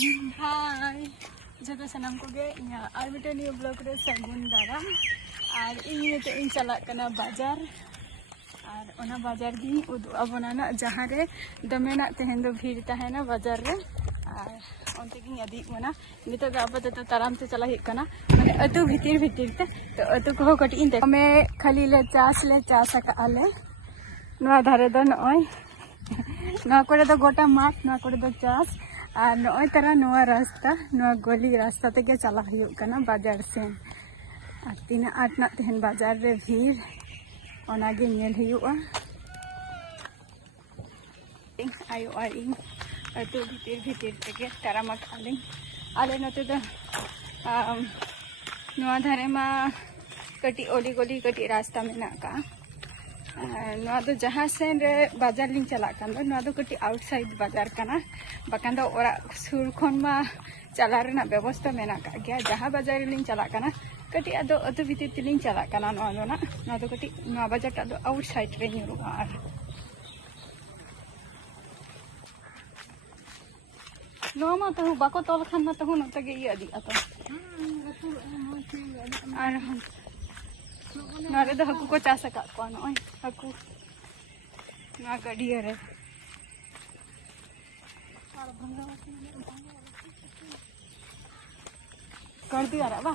हाय जो सामान को और मिट्टे न्यू ब्लॉग रे सगुन दाराम और इन चलना बाजार और ओना बाजार गी उदुआबना जहाँ रे दमेना तेहन दो भीड़ तहना बाजार रे और उनते गी अदी बना नित आपातत ताराम ते चला माने अतु भीतर भीतर ते तो अतु को कटी इन हमें खाली ले चास आले नवा धारे दो नय नवा करे दो गोटा माठ नवा करे दो चास और नय तारा नवा रास्ता नवा गली रास्ता ते चला बाजार सेन और तीना आटना तेहन बाजार रे भीड़ ओनागे नेल हुआ आयो और इन अतु भीतर तेगे ताराम आले नते दो नवा धारे मा कटी ओली गली कटी रास्ता मेना का नवा दो जहाँ सेन रे बाजार लिंग चला कान दो नवा दो कटी आउटसाइड बाजार काना बाकान दो ओरा सुर खन मा चला रेना व्यवस्था मेना का गया जहाँ बाजार लिंग चला काना कटी अदो अतु भीतर तिलिंग चला काना नवा दो कटी नवा बाजार टा दो आउटसाइड रे नुरुआ नवा मा तो बाको तोल खान मा तो नते गे इया दी अतो और नारे दो हकु को चास का को नय हकु ना गडिया रे कर दिया रा बा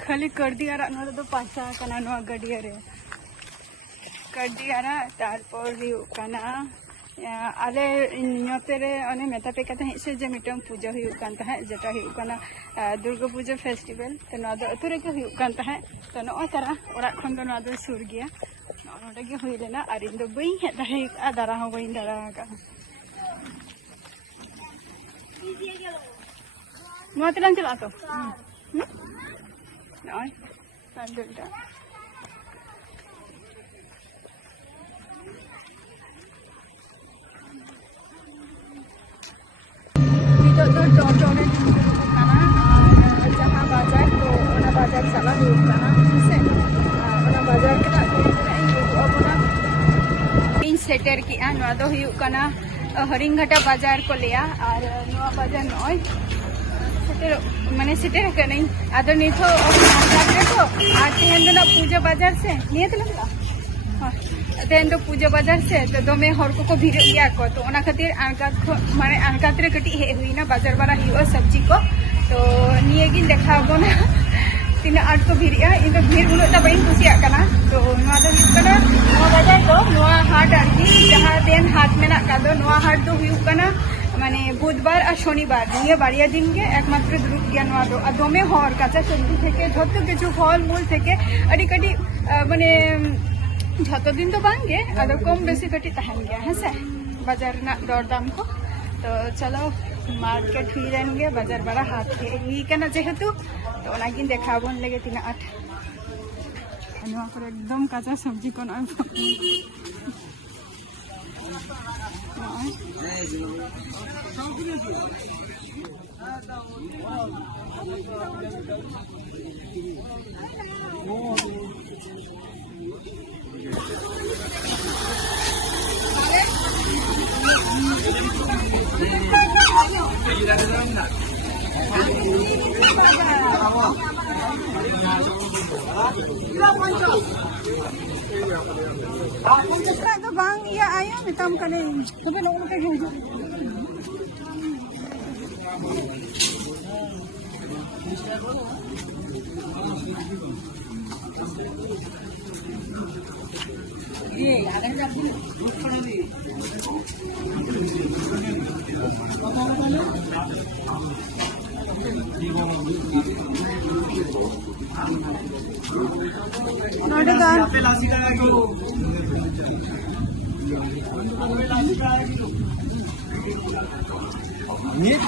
खाली कर दिया रा नरे दो पासा कना नो गडिया रे कर दिया रा तारपर हिउ कना आले नोतेरे अने मेता पे कते से जे मिटम पूजा हुई कान ता है जेटा हुई कना दुर्गा पूजा फेस्टिवल तो ना दो अतुरे के हुई कान ता है तो नो तारा ओरा खन दो ना दो सुर गया नोडे के हुई लेना और इन दो बई हे दाही आ दारा हो बई दारा का मोतलान चला तो नय संदुलटा तो टोटोरे जहाँ बाजार तो बाजार चला बाजार के सेटर की हरिंगघाटा बाजार को लिया और बाजार नय सेटर माने सेटर कने आदो निथो तो तेहन दो पूजा बाजार से नियत लगा तेहन दो पूजा बाजार से तो दमे हर को भीड़ गया को तो ओना खातिर माने अनकात रे कटी हे हुईना बाजार बारा हुआ सब्जी को तो निये गिन देखाबोना तीना आट को भीड़िया इन तो भीड़ उन बी कुसिया कना तो बाजार को नवा हाट आरकी जहाँ दिन हाट मेना का दो नवा हाट दो हुई कना माने बुधवार और शनिवार निये बारिया दिन के एकमात्र दुरुब गया नवा दो दमे हर काचा सब्जी थेके झोतो किछु फल मूल थेके अडी कटी माने झतो दिन तो बांगे अदो कम बेसी कटी तहन गया है से बाजार ना दरदाम को तो चलो मार्केट हुई रहेंगे बाजार बड़ा हाथ हुई कना जेहेतु तो ओनागिन देखाबोन लगे तीना आठ नवा पर एकदम काचा सब्जी को ना तो bang iya ayo mitam kane tapi no ke hojo ये यार है जब छोड़ दी नेट